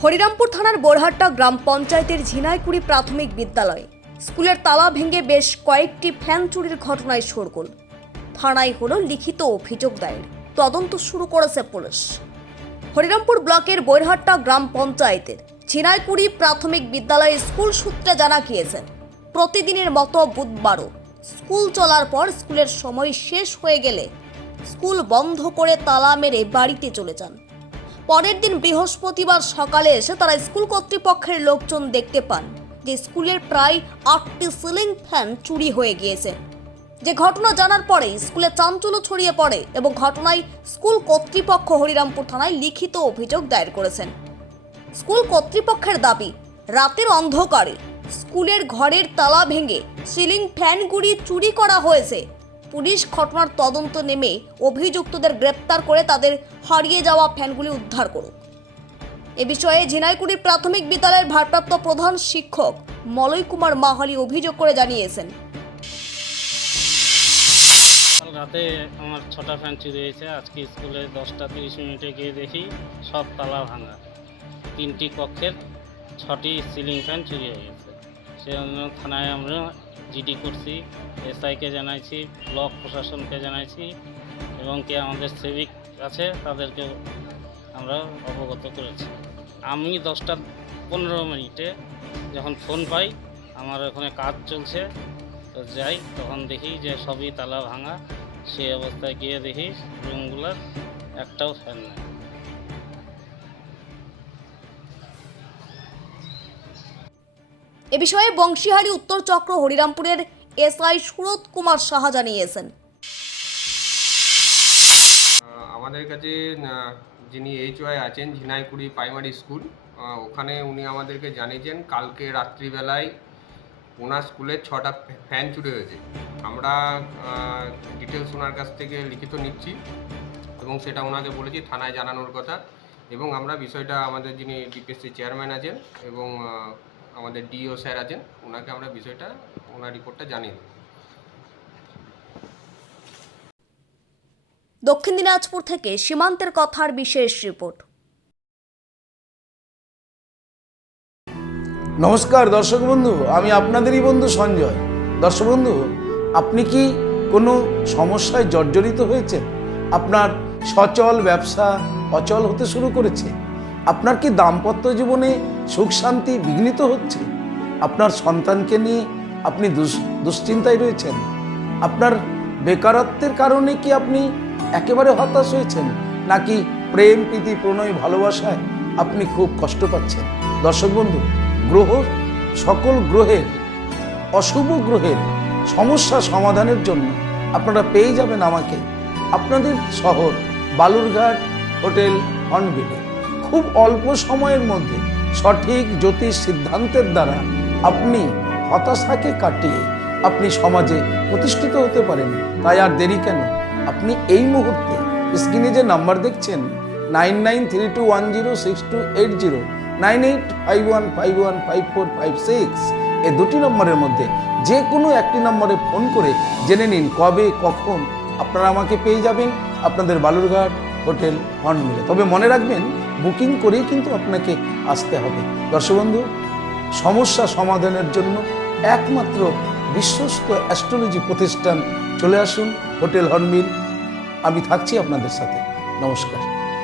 হরিরামপুর থানার বোরহাট্টা গ্রাম পঞ্চায়েতের ঝিনাইকুড়ি প্রাথমিক বিদ্যালয় স্কুলের তালা ভেঙে বেশ কয়েকটি ফ্যান চুরির ঘটনায় শোরগোল। থানায় হলো লিখিত অভিযোগ দায়ের, তদন্ত শুরু করেছে পুলিশ। হরিরামপুর ব্লকের বোরহাট্টা গ্রাম পঞ্চায়েতের ঝিনাইকুড়ি প্রাথমিক বিদ্যালয়ে স্কুল সূত্রে জানা গিয়েছে, প্রতিদিনের মতো বুধবারও স্কুল চলার পর স্কুলের সময় শেষ হয়ে গেলে স্কুল বন্ধ করে তালা মেরে বাড়িতে চলে যান। পরের দিন বৃহস্পতিবার সকালে এসে তারা স্কুল কর্তৃপক্ষের লোকজন দেখতে পান যে স্কুলের প্রায় 8টি সিলিং ফ্যান চুরি হয়ে গিয়েছে। যে ঘটনা জানার পরে স্কুলে চাঞ্চল্য ছড়িয়ে পড়ে এবং ঘটনায় স্কুল কর্তৃপক্ষ হরিরামপুর থানায় লিখিত অভিযোগ দায়ের করেছেন। স্কুল কর্তৃপক্ষের দাবি, রাতের অন্ধকারে স্কুলের ঘরের তালা ভেঙে সিলিং ফ্যানগুলি চুরি করা হয়েছে। পুলিশ ঘটনার তদন্ত নেমে অভিযুক্তদের গ্রেপ্তার করে তাদের হারিয়ে যাওয়া ফ্যানগুলি উদ্ধার করুক। এ বিষয়ে ঝিনাইকুড়ি প্রাথমিক বিদ্যালয়ের ভারপ্রাপ্ত প্রধান শিক্ষক মলয় কুমার মাহালি অভিযোগ করে জানিয়েছেন, রাতে আমার 6টা ফ্যান চুরি হয়েছে। আজকে স্কুলে 10টা 30 মিনিটে গিয়ে দেখি সব তালা ভাঙা। 3টি কক্ষের 6টি সিলিং ফ্যান চুরি হয়ে গেছে। সেজন্য থানায় আমরা জিডি করছি, এসআইকে জানাইছি, ব্লক প্রশাসনকে জানাইছি এবং কি আমাদের সেভিক আছে তাদেরকেও আমরা অবগত করেছি। আমি 10টা 15 মিনিটে যখন ফোন পাই আমার ওখানে কাজ চলছে, তো যাই, তখন দেখি যে সবই তালা ভাঙা। সেই অবস্থায় গিয়ে দেখি রুমগুলোর একটাও ফ্যান নেই। এ বিষয়ে বংশীহারি উত্তর চক্র হরিরামপুরের এসআই সুরত কুমার সাহা জানিয়েছেন, আমাদের কাছে যিনি এইচওয়াই আছেন ঝিনাইকুড়ি প্রাইমারি স্কুল, ওখানে উনি আমাদেরকে জানিয়েছেন কালকে রাত্রিবেলায় ওনার স্কুলের 6টা ফ্যান চুরি হয়েছে। আমরা ডিটেলস ওনার কাছ থেকে লিখিত নিচ্ছি এবং সেটা ওনাকে বলেছি থানায় জানানোর কথা, এবং আমরা বিষয়টা আমাদের যিনি ডিপিএসসি চেয়ারম্যান আছেন এবং আমাদের ডিও স্যার আছেন, ওনাকে আমরা বিষয়টা ওনার রিপোর্টটা জানিয়ে দেব। দক্ষিণ দিনাজপুর থেকে সীমান্তের কথার বিশেষ রিপোর্ট। নমস্কার দর্শক বন্ধু, আমি আপনাদেরই বন্ধু সঞ্জয়। দর্শক বন্ধু, আপনি কি কোনো সমস্যায় জর্জরিত হয়েছেন? আপনার সচল ব্যবসা অচল হতে শুরু করেছে? আপনার কি দাম্পত্য জীবনে সুখ শান্তি বিঘ্নিত হচ্ছে? আপনার সন্তানকে নিয়ে আপনি দুশ্চিন্তায় রয়েছেন? আপনার বেকারত্বের কারণে কি আপনি একেবারে হতাশ হয়েছেন, নাকি প্রেম প্রীতি প্রণয় ভালোবাসায় আপনি খুব কষ্ট পাচ্ছেন? দর্শক বন্ধু, সকল গ্রহের অশুভ গ্রহের সমস্যা সমাধানের জন্য আপনারা পেয়ে যাবেন আমাকে আপনাদের শহর বালুরঘাট হোটেল হর্নবিলে। খুব অল্প সময়ের মধ্যে সঠিক জ্যোতিষ সিদ্ধান্তের দ্বারা আপনি হতাশাকে কাটিয়ে আপনি সমাজে প্রতিষ্ঠিত হতে পারেন। তাই আর দেরি কেন? আপনি এই মুহূর্তে স্ক্রিনে যে নাম্বার দেখছেন 9932106280, 9851515456, এই দুটি নম্বরের মধ্যে যে কোনো একটি নম্বরে ফোন করে জেনে নিন কবে কখন আপনারা আমাকে পেয়ে যাবেন আপনাদের বালুরঘাট হোটেল হর্নবিলে। তবে মনে রাখবেন, বুকিং করেই কিন্তু আপনাকে আসতে হবে। দর্শক বন্ধু, সমস্যা সমাধানের জন্য একমাত্র বিশ্বস্ত অ্যাস্ট্রোলজি প্রতিষ্ঠান চলে আসুন হোটেল হর্নবিল। আমি থাকছি আপনাদের সাথে। নমস্কার।